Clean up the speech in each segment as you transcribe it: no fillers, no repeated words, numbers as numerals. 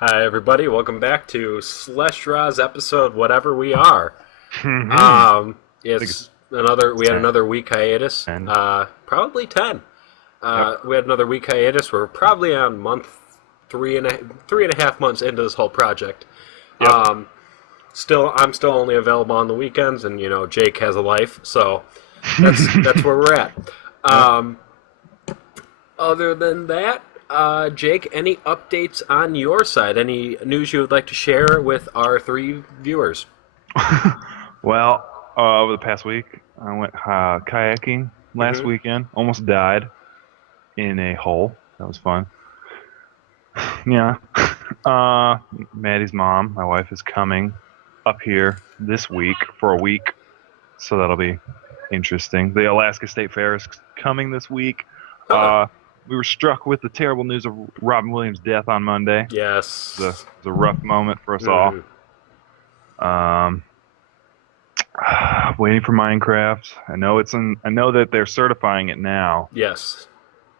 Hi, everybody. Welcome back to Schleshraz episode, whatever we are. It's another. We had another week hiatus. 10. Probably 10. Yep. We had another week hiatus. We're probably on month three and a half months into this whole project. Yep. I'm still only available on the weekends, and Jake has a life, so that's where we're at. Other than that. Jake, any updates on your side? Any news you would like to share with our three viewers? Well, over the past week, I went kayaking last weekend. Almost died in a hole. That was fun. Yeah. Maddie's mom, my wife, is coming up here this week for a week, so that'll be interesting. The Alaska State Fair is coming this week. We were struck with the terrible news of Robin Williams' death on Monday. Yes. It was a rough moment for us all. Waiting for Minecraft. I know that they're certifying it now. Yes.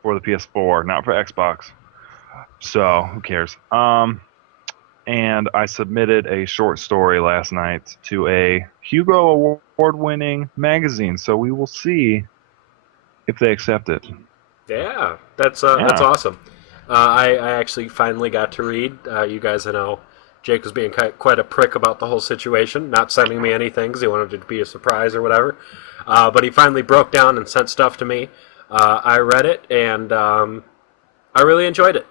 For the PS4, not for Xbox. So who cares? And I submitted a short story last night to a Hugo Award-winning magazine. So we will see if they accept it. Yeah, that's awesome. I actually finally got to read. You guys know Jake was being quite a prick about the whole situation, not sending me anything because he wanted it to be a surprise or whatever. But he finally broke down and sent stuff to me. I read it, and I really enjoyed it.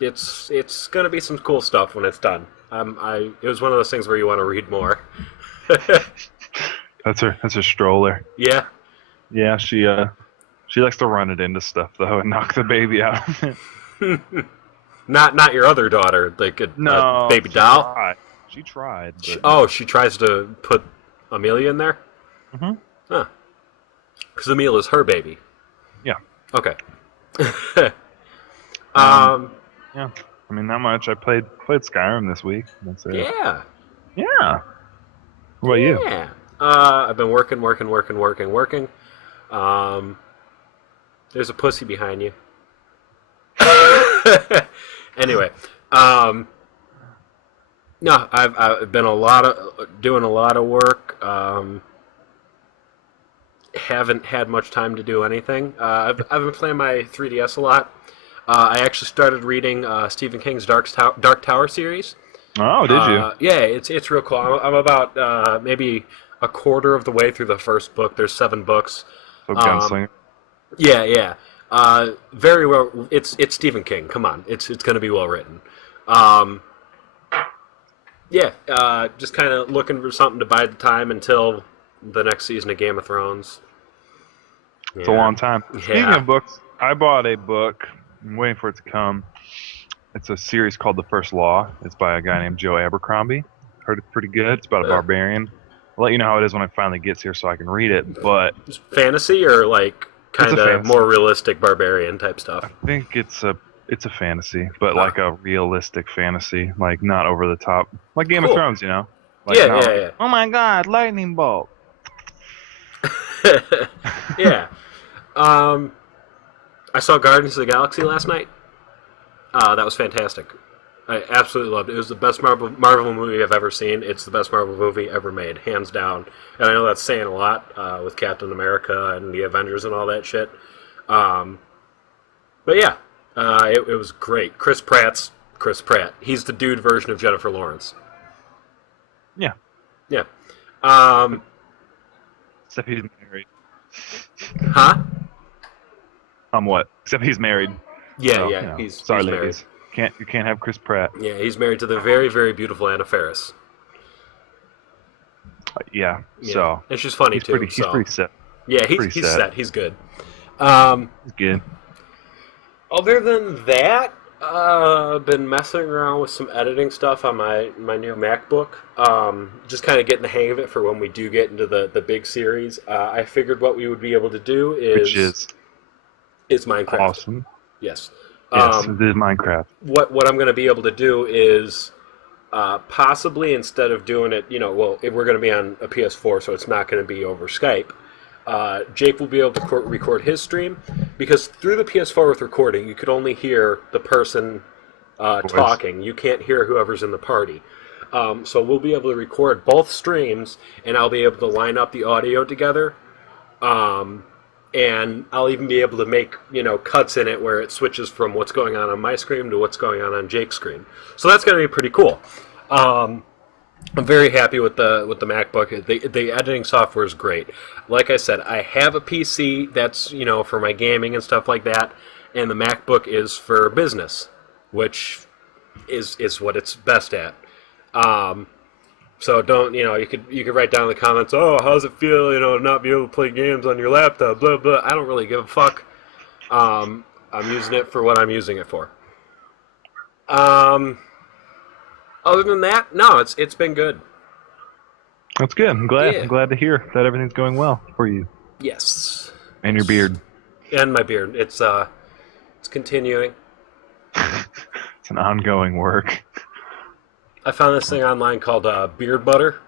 It's going to be some cool stuff when it's done. It was one of those things where you want to read more. That's her stroller. Yeah. Yeah, she likes to run it into stuff, though, and knock the baby out. Not your other daughter, like a baby doll? She tried. She tries to put Amelia in there? Mm-hmm. Huh. Because Amelia is her baby. Yeah. Okay. Yeah. I mean, not much. I played Skyrim this week. That's it. Yeah. Yeah. What about you? Yeah. I've been working. There's a pussy behind you. Anyway, no, I've been doing a lot of work. Haven't had much time to do anything. I've been playing my 3DS a lot. I actually started reading Stephen King's Dark Tower series. Oh, did you? Yeah, it's real cool. I'm about maybe a quarter of the way through the first book. There's 7 books. So Gunslinger. Yeah. Very well. It's Stephen King. Come on, it's going to be well written. Just kind of looking for something to bide the time until the next season of Game of Thrones. It's a long time. Speaking of books, I bought a book. I'm waiting for it to come. It's a series called The First Law. It's by a guy named Joe Abercrombie. Heard it's pretty good. It's about a barbarian. I'll let you know how it is when it finally gets here so I can read it. But fantasy or like kind of more realistic barbarian type stuff? I think it's a fantasy, but like a realistic fantasy, like not over the top, like Game of Thrones, Like yeah. Oh my God, lightning bolt. Yeah. I saw Guardians of the Galaxy last night. That was fantastic. I absolutely loved it. It was the best Marvel movie I've ever seen. It's the best Marvel movie ever made, hands down. And I know that's saying a lot with Captain America and the Avengers and all that shit. But yeah, it was great. Chris Pratt. He's the dude version of Jennifer Lawrence. Yeah. Yeah. Except he's married. Huh? What? Except he's married. Yeah, so, yeah. He's sorry, ladies. Married. You can't have Chris Pratt. Yeah, he's married to the very, very beautiful Anna Faris. Yeah. So. And she's funny too. He's pretty set. Yeah, he's set. He's good. He's good. Other than that, I've been messing around with some editing stuff on my new MacBook. Just kind of getting the hang of it for when we do get into the big series. I figured what we would be able to do is Minecraft. Awesome. Yes. Yes, it is Minecraft. What I'm going to be able to do is possibly instead of doing it, we're going to be on a PS4, so it's not going to be over Skype. Jake will be able to record his stream, because through the PS4 with recording, you could only hear the person talking. You can't hear whoever's in the party. So we'll be able to record both streams, and I'll be able to line up the audio together. And I'll even be able to make, cuts in it where it switches from what's going on my screen to what's going on Jake's screen. So that's going to be pretty cool. I'm very happy with the MacBook. The editing software is great. Like I said, I have a PC that's, for my gaming and stuff like that, and the MacBook is for business, which is what it's best at. So don't, you could write down in the comments, oh, how does it feel, to not be able to play games on your laptop, blah, blah. I don't really give a fuck. I'm using it for what I'm using it for. Other than that, no, it's been good. That's good. I'm glad. Yeah. I'm glad to hear that everything's going well for you. Yes. And your beard. And my beard. It's continuing. It's an ongoing work. I found this thing online called beard butter,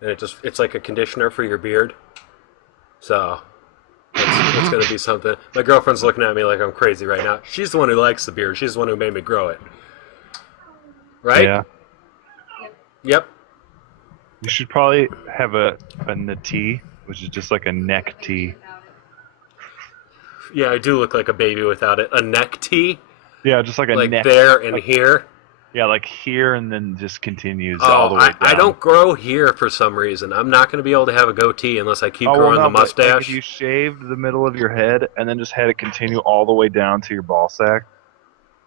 and it's like a conditioner for your beard. So it's gonna be something. My girlfriend's looking at me like I'm crazy right now. She's the one who likes the beard. She's the one who made me grow it. Right? Yeah. Yep. You should probably have a tee, which is just like a neck tee. Yeah, I do look like a baby without it. A neck tee? Yeah, just like a like neck. There and here. Yeah, like here and then just continues all the way down. I don't grow here for some reason. I'm not going to be able to have a goatee unless I keep growing the mustache. Like if you shaved the middle of your head and then just had it continue all the way down to your ball sack.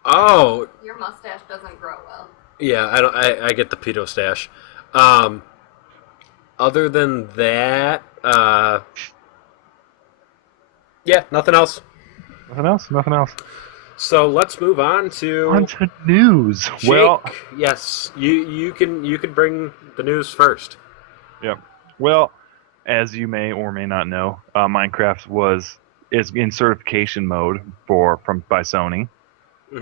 Oh. Your mustache doesn't grow well. Yeah, I get the pedo stash. Other than that, yeah, nothing else. Nothing else. So let's move on to news. Jake. Well, yes, you can bring the news first. Yeah. Well, as you may or may not know, Minecraft is in certification mode by Sony,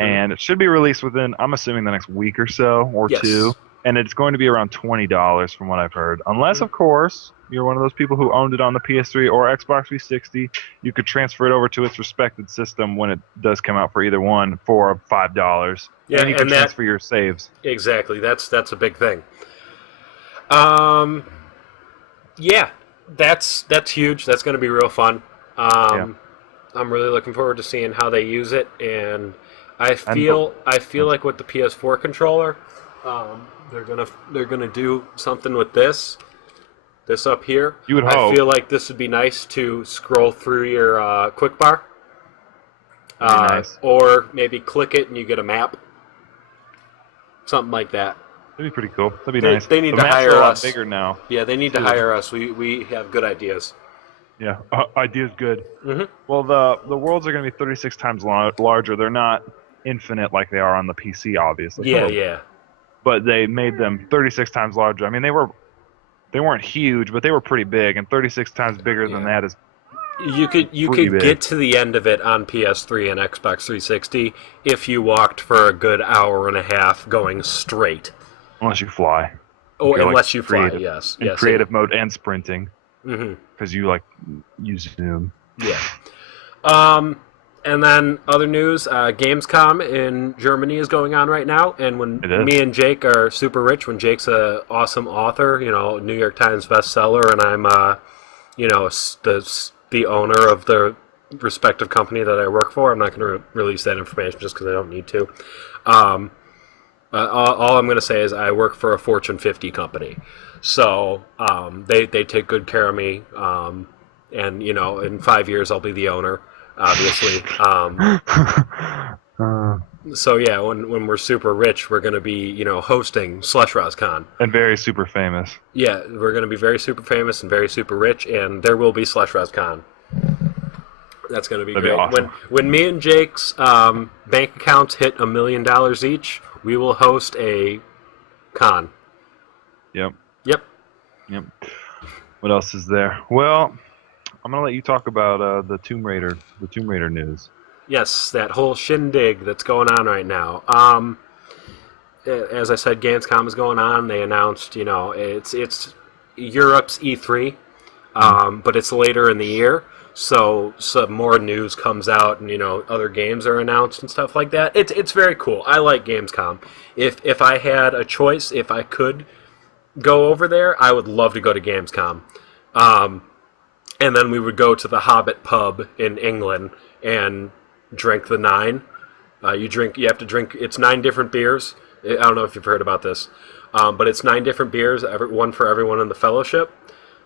and it should be released within, I'm assuming, the next week or so or two. And it's going to be around $20 from what I've heard. Unless, of course, you're one of those people who owned it on the PS3 or Xbox 360, you could transfer it over to its respected system when it does come out for either one for $5. Yeah, and you can transfer your saves. Exactly. That's a big thing. Yeah, that's huge. That's going to be real fun. I'm really looking forward to seeing how they use it, and I feel like with the PS4 controller, they're gonna do something with this up here. You would hope. I feel like this would be nice to scroll through your quick bar, nice. Or maybe click it and you get a map, something like that. That'd be pretty cool. That'd be nice. They need the to maps hire are a lot us. bigger now. Yeah, they need to hire us. We have good ideas. Yeah, idea's good. Mm-hmm. Well, the worlds are going to be 36 times larger. They're not infinite like they are on the PC, obviously. Yeah. But they made them 36 times larger. I mean, they weren't huge, but they were pretty big, and 36 times bigger than that is You could big. get to the end of it on PS3 and Xbox 360 if you walked for a good hour and a half going straight. Unless you fly. Oh, You're, unless like, you fly, creative. yes. In yes, creative mode and sprinting. Mm-hmm. Because you, use Zoom. Yeah. And then other news, Gamescom in Germany is going on right now, and when me and Jake are super rich, when Jake's an awesome author, New York Times bestseller, and I'm, the owner of the respective company that I work for, I'm not going to release that information just because I don't need to. All I'm going to say is I work for a Fortune 50 company, so they take good care of me, and in 5 years I'll be the owner. Obviously. So yeah, when we're super rich, we're going to be, hosting Schleshraz Con. And very super famous. Yeah, we're going to be very super famous and very super rich, and there will be Schleshraz Con. That's going to be That'd great. Be awesome. When me and Jake's bank accounts hit $1 million each, we will host a con. Yep. Yep. What else is there? Well, I'm gonna let you talk about the Tomb Raider news. Yes, that whole shindig that's going on right now. As I said, Gamescom is going on. They announced, it's Europe's E3, but it's later in the year. so some more news comes out, and other games are announced and stuff like that. It's very cool. I like Gamescom. If I had a choice, if I could go over there, I would love to go to Gamescom. And then we would go to the Hobbit pub in England and drink the 9. You have to drink. It's 9 different beers. I don't know if you've heard about this, but it's 9 different beers, one for everyone in the fellowship.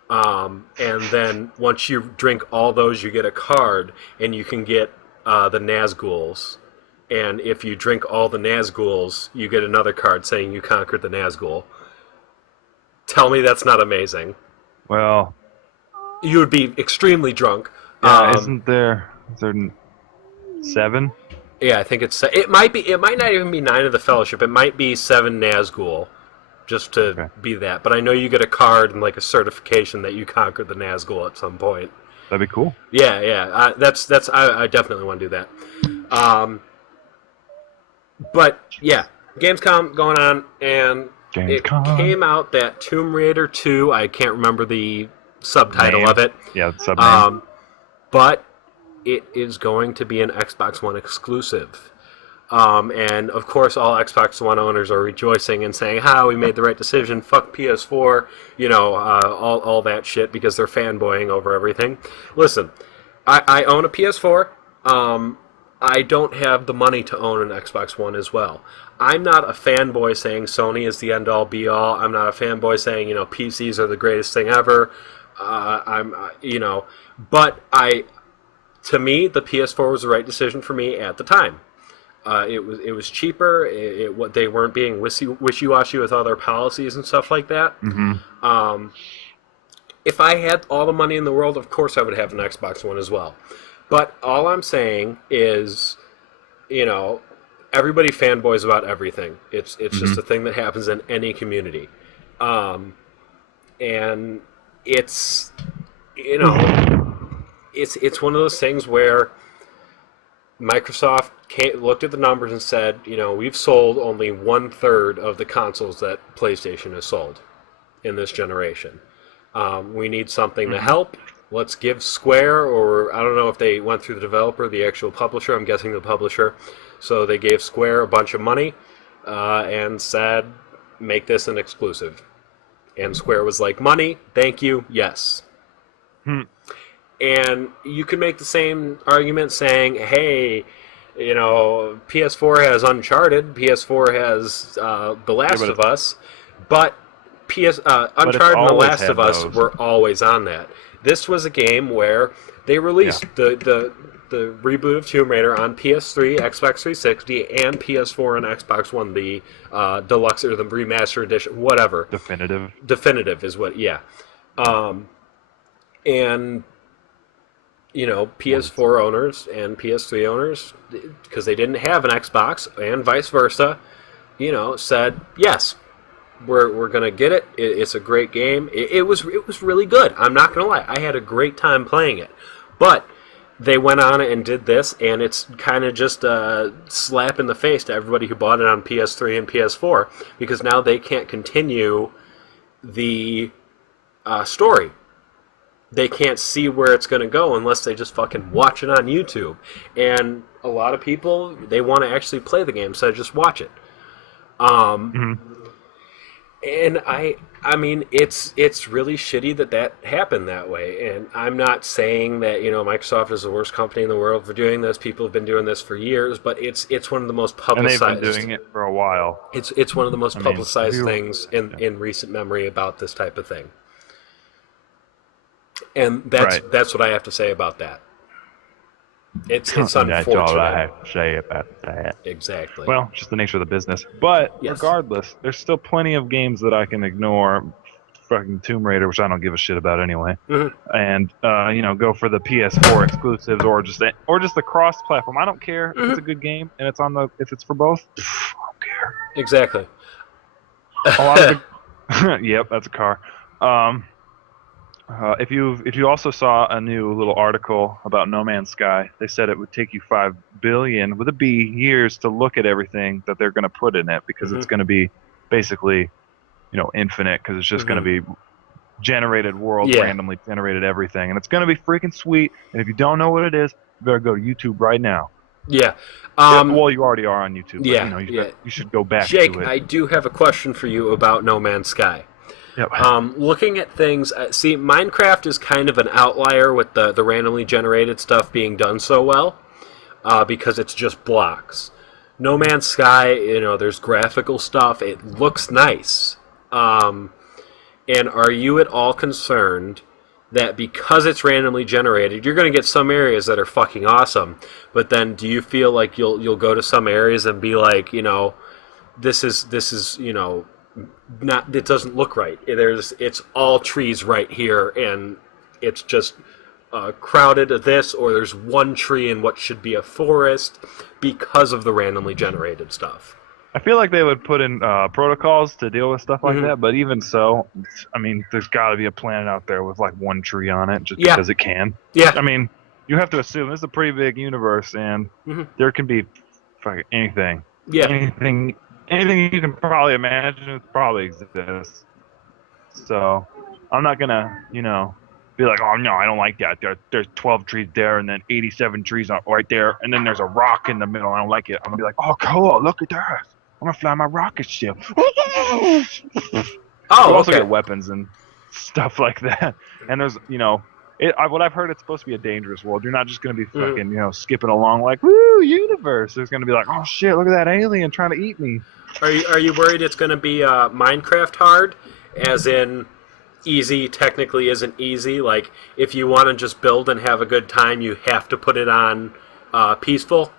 And then once you drink all those, you get a card, and you can get the Nazguls. And if you drink all the Nazguls, you get another card saying you conquered the Nazgul. Tell me that's not amazing. Well, you would be extremely drunk. Yeah, is there 7? Yeah, I think it's. It might be. It might not even be 9 of the Fellowship. It might be 7 Nazgul, just to be that. But I know you get a card and like a certification that you conquered the Nazgul at some point. That'd be cool. Yeah. That's. I definitely want to do that. But yeah, Gamescom going on, and it came out that Tomb Raider 2. I can't remember the subtitle of it. Yeah, subname. But it is going to be an Xbox One exclusive. And of course all Xbox One owners are rejoicing and saying, we made the right decision, fuck PS4, all that shit, because they're fanboying over everything. Listen, I own a PS4. I don't have the money to own an Xbox One as well. I'm not a fanboy saying Sony is the end-all, be-all. I'm not a fanboy saying, PCs are the greatest thing ever. But to me, the PS4 was the right decision for me at the time. It was cheaper. They weren't being wishy-washy with all their policies and stuff like that. Mm-hmm. If I had all the money in the world, of course I would have an Xbox One as well. But all I'm saying is, everybody fanboys about everything. It's just a thing that happens in any community. And it's, it's one of those things where Microsoft looked at the numbers and said, we've sold only 1/3 of the consoles that PlayStation has sold in this generation. We need something to help. Let's give Square, or I don't know if they went through the developer, the actual publisher, I'm guessing the publisher. So they gave Square a bunch of money and said, make this an exclusive. And Square was like, money, thank you, yes. And you could make the same argument saying, hey, PS4 has Uncharted, PS4 has The Last of Us, but Uncharted and The Last of Us were always on that. This was a game where they released the reboot of Tomb Raider on PS3, Xbox 360, and PS4 and Xbox One, the deluxe or the remastered edition, whatever. Definitive is what, yeah. And PS4 owners and PS3 owners, because they didn't have an Xbox and vice versa, said, yes, we're going to get it. It's a great game. It was really good. I'm not going to lie. I had a great time playing it. But they went on and did this, and it's kind of just a slap in the face to everybody who bought it on PS3 and PS4, because now they can't continue the story. They can't see where it's going to go unless they just fucking watch it on YouTube. And a lot of people, they want to actually play the game, so just watch it. And I mean, it's really shitty that happened that way. And I'm not saying that, Microsoft is the worst company in the world for doing this. People have been doing this for years, but it's one of the most publicized. And they've been doing it for a while. It's one of the most publicized things in recent memory about this type of thing. And that's what I have to say about that. It's unfortunate. That's all I have to say about that. Exactly. Well, just the nature of the business. But regardless, there's still plenty of games that I can ignore. Fucking Tomb Raider, which I don't give a shit about anyway. And go for the PS4 exclusives or just the cross-platform. I don't care if it's a good game and if it's for both. I don't care. Exactly. A lot of yep, that's a car. If you also saw a new little article about No Man's Sky, they said it would take you 5 billion with a B years to look at everything that they're going to put in it, because it's going to be basically, infinite, because it's just going to be generated world, Yeah. randomly generated everything, and it's gonna be freaking sweet. And if you don't know what it is, you better go to YouTube right now. Yeah. Well, you already are on YouTube, but Yeah, you should go back Jake, to it. I do have a question for you about No Man's Sky. Yep. Looking at things, see, Minecraft is kind of an outlier with the randomly generated stuff being done so well, because it's just blocks. No Man's Sky, there's graphical stuff. It looks nice. And are you at all concerned that because it's randomly generated, you're going to get some areas that are fucking awesome, but then do you feel like you'll go to some areas and be like, this is not, it doesn't look right. It's all trees right here, and it's just crowded to this, or there's one tree in what should be a forest because of the randomly generated stuff. I feel like they would put in protocols to deal with stuff like that, but even so, I mean, there's got to be a planet out there with like one tree on it just because it can. Yeah. I mean, you have to assume this is a pretty big universe, and there can be fucking anything. Yeah. Anything you can probably imagine, it probably exists. So I'm not gonna, be like, oh no, I don't like that. There's 12 trees there, and then 87 trees right there, and then there's a rock in the middle. I don't like it. I'm gonna be like, oh cool, look at that. I'm gonna fly my rocket ship. Oh, you also okay. get weapons and stuff like that. And there's, what I've heard, it's supposed to be a dangerous world. You're not just gonna be fucking, skipping along like, woo, universe. There's gonna be like, oh shit, look at that alien trying to eat me. Are you worried it's gonna be Minecraft hard, as in easy technically isn't easy? Like, if you want to just build and have a good time, you have to put it on peaceful?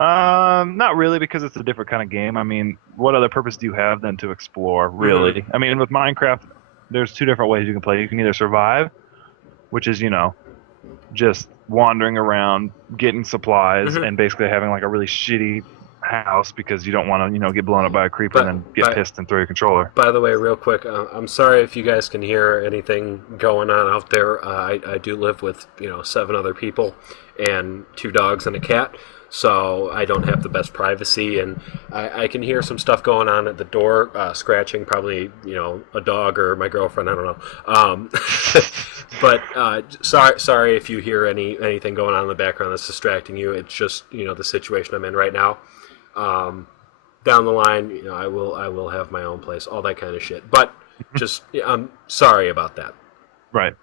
Not really, because it's a different kind of game. I mean, what other purpose do you have than to explore, really? I mean, with Minecraft, there's two different ways you can play. You can either survive, which is, just wandering around, getting supplies, and basically having like a really shitty house because you don't want to, get blown up by a creeper and then get pissed and throw your controller. By the way, real quick, I'm sorry if you guys can hear anything going on out there. I do live with, 7 other people and 2 dogs and a cat. So I don't have the best privacy, and I can hear some stuff going on at the door, scratching, probably, a dog or my girlfriend, I don't know. But sorry if you hear anything going on in the background that's distracting you. It's just, the situation I'm in right now. Down the line, I will have my own place, all that kind of shit. But just, I'm sorry about that. Right.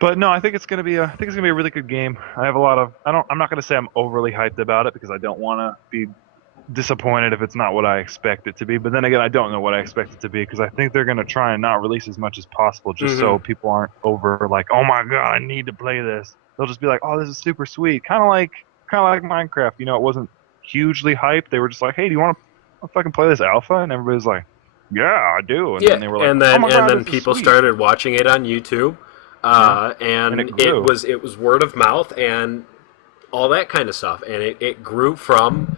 But no, I think it's gonna be a really good game. I have a lot of. I'm not gonna say I'm overly hyped about it because I don't want to be disappointed if it's not what I expect it to be. But then again, I don't know what I expect it to be because I think they're gonna try and not release as much as possible, just so people aren't over like, oh my god, I need to play this. They'll just be like, oh, this is super sweet, kind of like Minecraft. It wasn't hugely hyped. They were just like, hey, do you want to fucking play this alpha? And everybody's like, yeah, I do. And then they were like, and then oh my God, then people started watching it on YouTube. And it was word of mouth and all that kind of stuff, and it grew from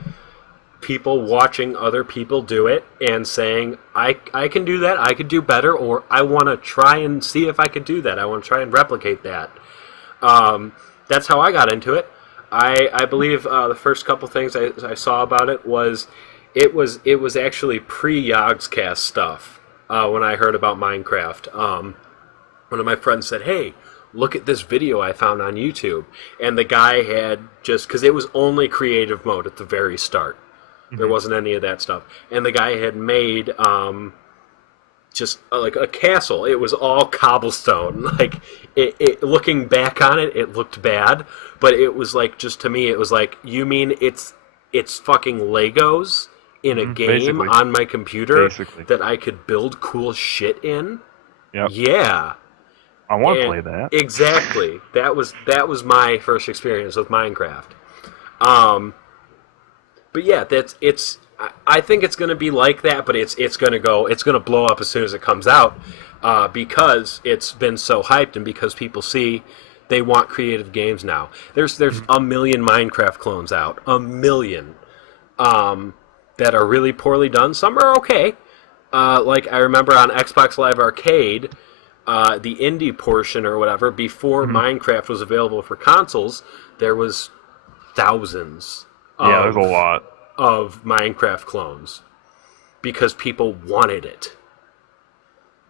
people watching other people do it and saying, I can do that, I could do better, or I want to try and see if I could do that, I want to try and replicate that. That's how I got into it. I believe the first couple things I saw about it was actually pre-Yogscast stuff when I heard about Minecraft. One of my friends said, hey, look at this video I found on YouTube. And the guy had just, because it was only creative mode at the very start. There wasn't any of that stuff. And the guy had made just like a castle. It was all cobblestone. Like, it looking back on it, it looked bad. But it was like, just to me, it was like, you mean it's fucking Legos in a game on my computer that I could build cool shit in? Yep. Yeah. I want to play that. Exactly. That was my first experience with Minecraft. But yeah, I think it's going to be like that, but it's going to blow up as soon as it comes out, because it's been so hyped and because people see they want creative games now. There's a million Minecraft clones out, a million, that are really poorly done. Some are okay. Like I remember on Xbox Live Arcade, the indie portion or whatever, before Minecraft was available for consoles, there was thousands. There's a lot of Minecraft clones because people wanted it.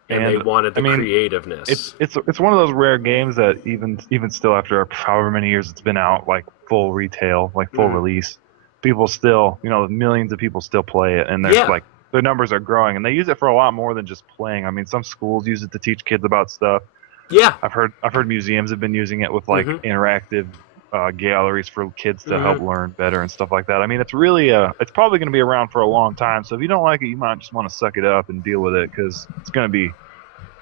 and they wanted the creativeness. It's one of those rare games that even still after however many years it's been out, like full retail, like full release, people still, millions of people still play it, and there's like the numbers are growing, and they use it for a lot more than just playing. I mean, some schools use it to teach kids about stuff. Yeah, I've heard museums have been using it with like interactive galleries for kids to help learn better and stuff like that. I mean, it's really it's probably going to be around for a long time. So if you don't like it, you might just want to suck it up and deal with it, because it's going to be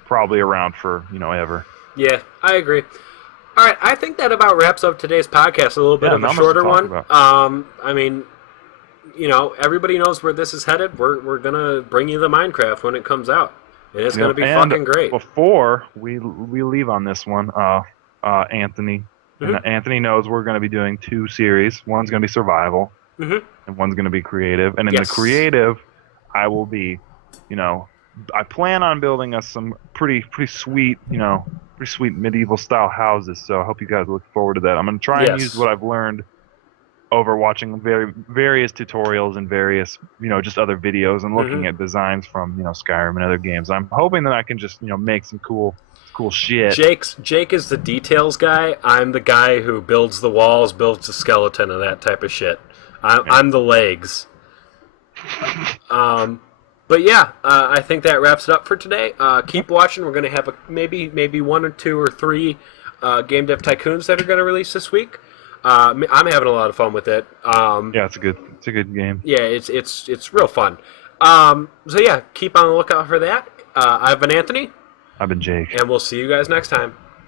probably around for ever. Yeah, I agree. All right, I think that about wraps up today's podcast. A little bit of a shorter one. I mean, everybody knows where this is headed. We're gonna bring you the Minecraft when it comes out, and it's gonna be fucking great. Before we leave on this one, Anthony. And Anthony knows we're going to be doing 2 series. One's going to be survival, and one's going to be creative. And in the creative, I will be, I plan on building us some pretty sweet, pretty sweet medieval style houses. So I hope you guys look forward to that. I'm going to try and use what I've learned over watching various tutorials and various, just other videos and looking at designs from, Skyrim and other games. I'm hoping that I can just, make some cool shit. Jake is the details guy. I'm the guy who builds the walls, builds the skeleton, and that type of shit. I'm the legs. But yeah, I think that wraps it up for today. Keep watching. We're going to have maybe 1 or 2 or 3 Game Dev Tycoons that are going to release this week. I'm having a lot of fun with it. It's a good game. Yeah, it's real fun. So yeah, keep on the lookout for that. I've been Anthony. I've been Jake. And we'll see you guys next time.